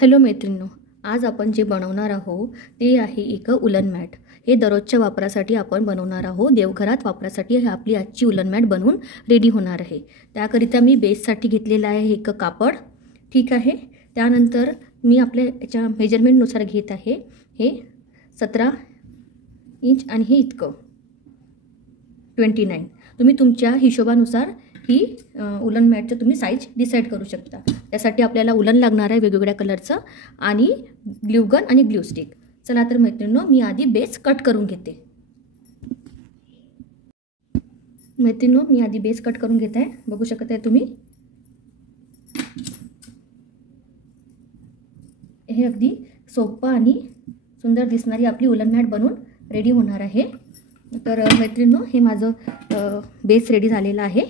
Hello मैत्रिणींनो, आज आपण जे बनवणार आहोत ते आहे एक उलन मॅट। हे दररोजच्या वापरासाठी आपण बनवणार आहोत। देवघरात वापरासाठी हे आपली आजची उलन मॅट बनवून रेडी होणार आहे। त्याकरिता मी बेससाठी घेतलेला आहे एक कापड, ठीक आहे। त्यानंतर मी आपल्या याच्या मेजरमेंटनुसार घेत आहे हे 17 इंच आणि हे इतकं 29। तुम्ही तुमच्या हिशोबानुसार ही उलन मॅटचं तुम्ही साइज डिसाइड करू शकता। त्यासाठी आपल्याला उलन लागणार आहे वेगवेगळ्या कलरचं आणि ग्लू गन आणि ग्लू स्टिक। चला तर मैत्रिणींनो, मी आधी बेस कट करून घेते। मैत्रिणींनो, मी आधी बेस कट करून घेत आहे। बघू शकता आहे तुम्ही, हे अगदी सोपं आणि सुंदर दिसणारी आपली उलन मॅट बनवून रेडी होणार आहे। तर मैत्रिणींनो, हे माझं बेस रेडी झालेला आहे।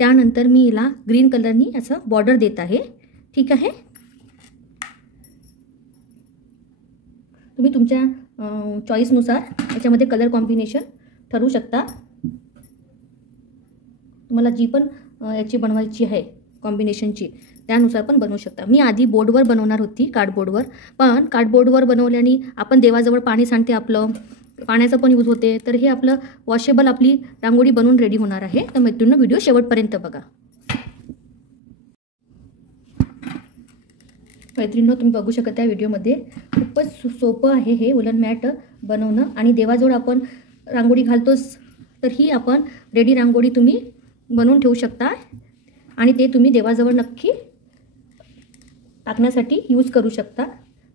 त्यानंतर मी याला ग्रीन कलरनी असं बॉर्डर देत आहे, ठीक आहे। तुम्ही तुमच्या चॉईसनुसार याच्यामध्ये कलर कॉम्बिनेशन ठरवू शकता। तुम्हाला जी पण याची बनवायची आहे कॉम्बिनेशनची त्यानुसार पण बनवू शकता। मी आधी बोर्डवर बनवणार होती, कार्डबोर्डवर, पण कार्डबोर्डवर बनवल्याने आपण देवाजवळ पाणी सांडते, आपलं पाण्याचा पण यूज होते। तर हे आपलं वॉशेबल आपली रांगोळी बनवून रेडी होणार आहे। तर मैत्रिणींनो, व्हिडिओ शेवटपर्यंत बघा। मैत्रिणींनो, तुम्ही बघू शकता व्हिडिओमध्ये खूपच सोपं आहे हे उलन मॅट बनवणं। आणि देवाजवळ आपण रांगोळी घालतोच, तर ही आपण रेडी रांगोळी तुम्ही बनवून ठेवू शकता आणि ते तुम्ही देवाजवळ नक्की टाकण्यासाठी यूज करू शकता।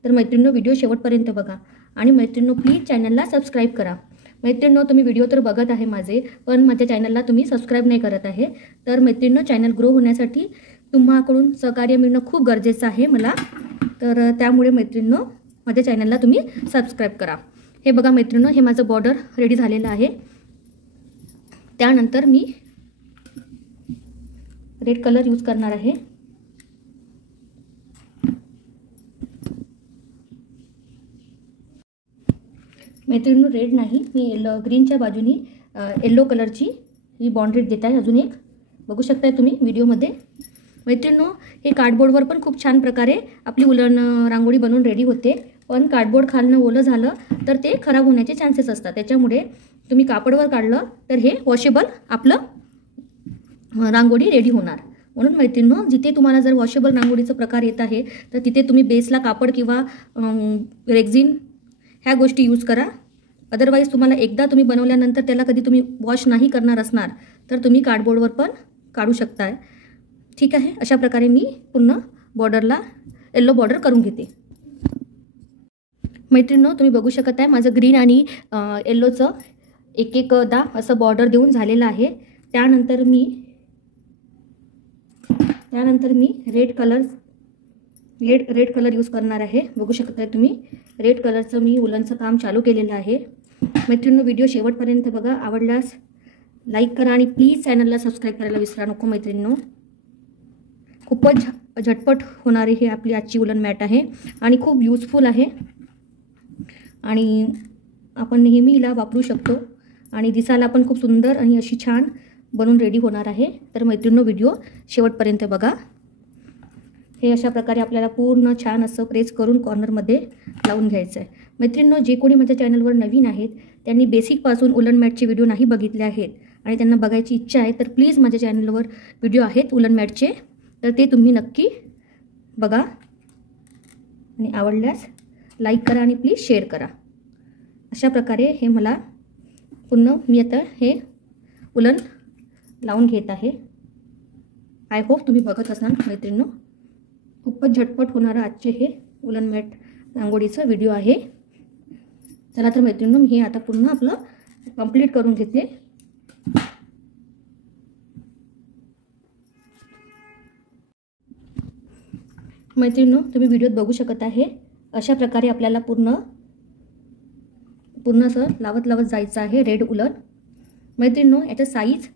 तर मैत्रिणींनो, व्हिडिओ शेवटपर्यंत बघा आणि मैत्रिणींनो, प्लीज चॅनलला सबस्क्राईब करा। मैत्रिणींनो, तुम्ही व्हिडिओ तर बघत आहे माझे, पण माझ्या चॅनलला तुम्ही सबस्क्राईब नाही करत आहे। तर मैत्रिणींनो, चॅनल ग्रो होण्यासाठी तुम्हाकडून सहकार्य मिळणं खूप गरजेचं आहे मला। तर त्यामुळे मैत्रिणींनो, माझ्या चॅनलला तुम्ही सबस्क्राईब करा। हे बघा मैत्रिणींनो, हे माझं बॉर्डर रेडी झालेलं आहे। त्यानंतर मी रेड कलर यूज करणार आहे। मैत्रिणींनो, रेड नाही, मी ग्रीनच्या बाजूनी येलो कलरची ही बाउंड्री देत आहे। अजून एक बघू शकताय तुम्ही व्हिडिओमध्ये। मैत्रिणींनो, हे कार्डबोर्डवर पण खूप छान प्रकारे आपली उलन रांगोळी बनवून रेडी होते, पण कार्डबोर्ड खालनं ओलं झालं तर ते खराब होण्याचे चान्सेस असतात। त्याच्यामुळे तुम्ही कापडवर काढलं तर हे वॉशेबल आपलं रांगोळी रेडी होणार। म्हणून मैत्रिणींनो, जिथे तुम्हाला जर वॉशेबल रांगोळीचा प्रकार येत आहे तर तिथे तुम्ही बेसला कापड किंवा रेक्झिन ह्या गोष्टी यूज करा। अदरवाईज तुम्हाला एकदा तुम्ही बनवल्यानंतर त्याला कधी तुम्ही वॉश नाही करणार असणार तर तुम्ही कार्डबोर्डवर पण काढू शकताय, ठीक आहे। अशा प्रकारे मी पूर्ण बॉर्डरला येलो बॉर्डर करून घेते। मैत्रिणींनो, तुम्ही बघू शकत आहे माझं ग्रीन आणि येल्लोचं एक एकदा असं बॉर्डर देऊन झालेलं आहे। त्यानंतर मी रेड कलर यूज करणार आहे। बघू शकताय तुम्ही, रेड कलरचं मी उलनचं काम चालू केलेलं आहे। मैत्रिणींनो, व्हिडिओ शेवटपर्यंत बघा। आवडल्यास लाईक करा आणि प्लीज चॅनलला सबस्क्राईब करायला विसरा नको मैत्रिणींनो। खूपच झटपट होणारी ही आपली आजची उलन मॅट आहे आणि खूप यूजफुल आहे आणि आपण नेहमी हिला वापरू शकतो आणि दिसायला पण खूप सुंदर आणि अशी छान बनवून रेडी होणार आहे। तर मैत्रिणींनो, व्हिडिओ शेवटपर्यंत बघा। हे अशा प्रकारे आपल्याला पूर्ण छान असं प्रेस करून कॉर्नरमध्ये लावून घ्यायचं आहे। मैत्रिणींनो, जे कोणी माझ्या चॅनलवर नवीन आहेत त्यांनी बेसिकपासून उलन मॅटचे व्हिडिओ नाही बघितले आहेत आणि त्यांना बघायची इच्छा आहे तर प्लीज माझ्या चॅनलवर व्हिडिओ आहेत उलन मॅटचे, तर ते तुम्ही नक्की बघा आणि आवडल्यास लाईक करा आणि प्लीज शेअर करा। अशा प्रकारे हे मला मी आता हे उलन लावून घेत आहे। आय होप तुम्ही बघत असाल मैत्रिणींनो। खूपच झटपट होणारं आजचे हे उलन मॅट रांगोळीचं व्हिडिओ आहे। चला तर मैत्रिणींनो, मी हे आता पूर्ण आपलं कंप्लीट करून घेते। मैत्रिणींनो, तुम्ही व्हिडिओत बघू शकत आहे अशा प्रकारे आपल्याला पूर्ण असं लावत जायचं आहे रेड उलन। मैत्रिणींनो, याचा साईज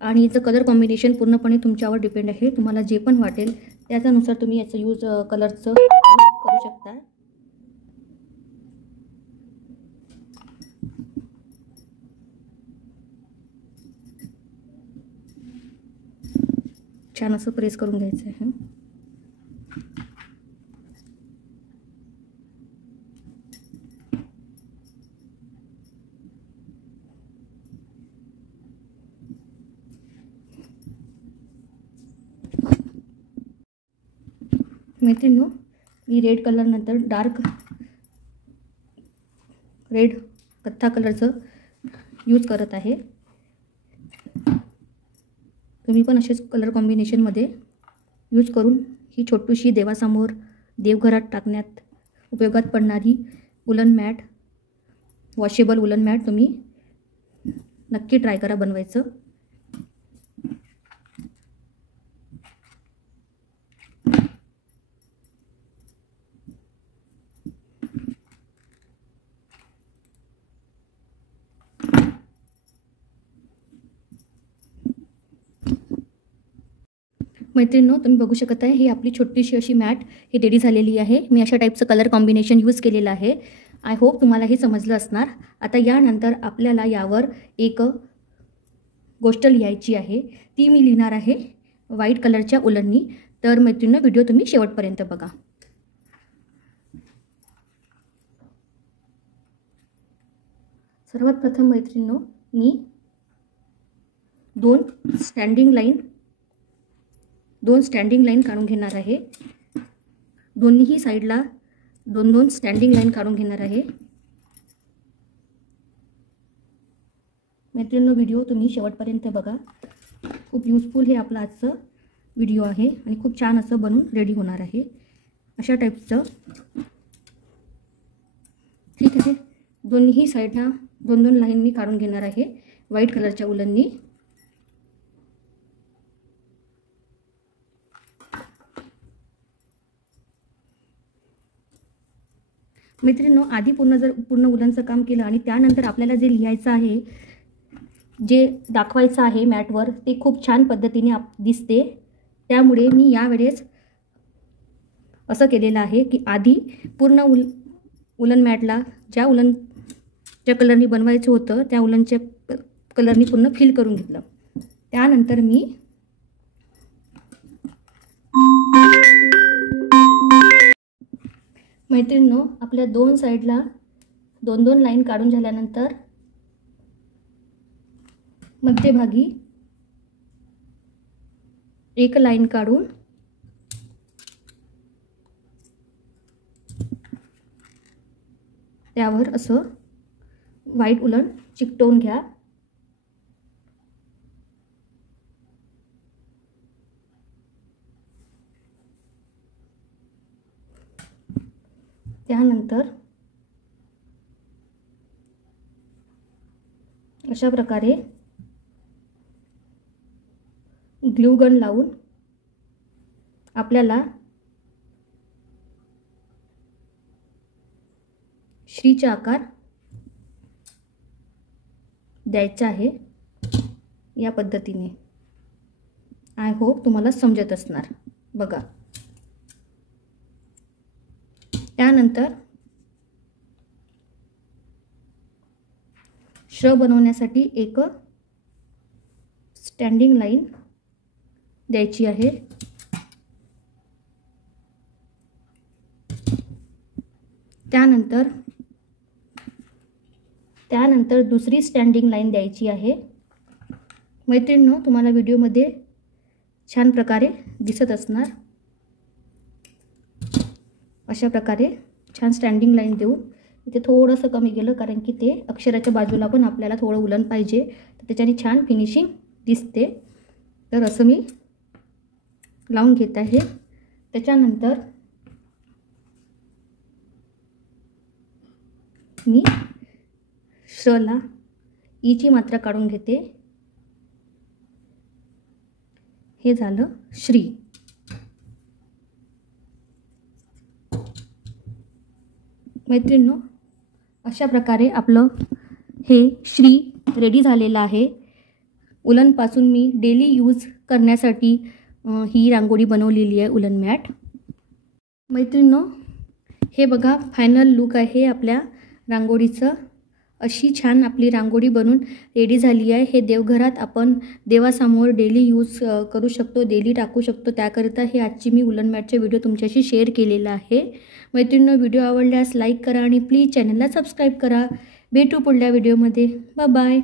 आणि याचं कलर कॉम्बिनेशन पूर्णपणे तुमच्यावर डिपेंड आहे। तुम्हाला जे पण वाटेल त्याच्यानुसार तुम्ही याचं कलरचं यूज करू शकता। छान असं प्रेस करून घ्यायचं आहे। मैत्रिणींनो, मी रेड कलर नंतर डार्क रेड कथ्था कलरचं यूज करत आहे। तुम्ही पण असेच कलर कॉम्बिनेशनमध्ये यूज करून ही छोटीशी देवासमोर देवघरात टाकण्यात उपयोगात पडणारी woollen mat, washable woollen mat तुम्ही नक्की ट्राय करा बनवायचं। मैत्रिणींनो, तुम्ही बघू शकत आहे ही आपली छोटीशी अशी मॅट ही रेडी झालेली आहे। मी अशा टाईपचं कलर कॉम्बिनेशन यूज केलेलं आहे। आय होप तुम्हाला हे समजलं असणार। आता यानंतर आपल्याला यावर एक गोष्ट लिहायची आहे, ती मी लिहिणार आहे व्हाईट कलरच्या उलननी। तर मैत्रिणींनो, व्हिडिओ तुम्ही शेवटपर्यंत बघा। सर्वात प्रथम मैत्रिणींनो, मी दोन स्टँडिंग लाईन काढून घेणार आहे। दोन्हीही साईडला दोन दोन स्टँडिंग लाईन काढून घेणार आहे। मैत्रिणींनो, व्हिडिओ तुम्ही शेवटपर्यंत बघा। खूप यूजफुल हे आपला आजचं व्हिडिओ आहे आणि खूप छान असं बनून रेडी होणार आहे अशा टाईपचं। ठीक आहे, दोन्ही साईडला दोन दोन लाईन मी काढून घेणार आहे व्हाईट कलरच्या उलननी। मैत्रिणींनो, आधी पूर्ण उलनचं काम केलं आणि त्यानंतर आपल्याला जे लिहायचं आहे, जे दाखवायचं आहे मॅटवर, ते खूप छान पद्धतीने दिसते। त्यामुळे मी यावेळेस असं केलेलं आहे की आधी पूर्ण उलन मॅटला ज्या कलरनी बनवायचं होतं त्या उलनच्या कलरनी पूर्ण फिल करून घेतलं। त्यानंतर मी मैत्रिणींनो, आपल्या दोन साईडला दोन दोन लाईन काढून झाल्यानंतर मध्यभागी एक लाईन काढून त्यावर असं व्हाईट उलन चिकटवून घ्या। त्यानंतर अशा प्रकारे ग्लू गन लावून आपल्याला श्रीचा आकार द्यायचा आहे या पद्धतीने। आय होप तुम्हाला समजत असणार। बघा, त्यानंतर श्र बनवण्यासाठी एक स्टँडिंग लाईन द्यायची आहे। त्यानंतर दुसरी स्टँडिंग लाईन द्यायची आहे। मैत्रिणींनो, तुम्हाला व्हिडिओमध्ये छान प्रकारे दिसत असणार। अशा प्रकारे छान स्टँडिंग लाईन देऊन इथे थोडंसं कमी गेलं, कारण की ते अक्षराच्या बाजूला पण आपल्याला थोडं उलन पाहिजे, तर त्याच्याने छान फिनिशिंग दिसते। तर असं मी लावून घेत आहे। त्याच्यानंतर मी श्रला ईची मात्रा काढून घेते। हे झालं श्री। मैत्रिणींनो, अशा प्रकारे आपलं हे श्री रेडी झालेलं आहे। उलनपासून मी डेली यूज करण्यासाठी ही रांगोळी बनवलेली आहे, उलन मॅट। मैत्रिणींनो, हे बघा फायनल लुक आहे आपल्या रांगोळीचं। अशी छान आपली रांगोळी बनून रेडी झाली आहे। हे देवघरात आपण देवासमोर डेली यूज करू शकतो, डेली टाकू शकतो। त्याकरिता हे आजची मी उलन मॅटचे व्हिडिओ तुमच्याशी शेअर केलेला आहे। मैत्रिणींनो, व्हिडिओ आवडल्यास लाईक करा आणि प्लीज चॅनलला सबस्क्राईब करा। भेटू पुढल्या व्हिडिओमध्ये। Bye bye.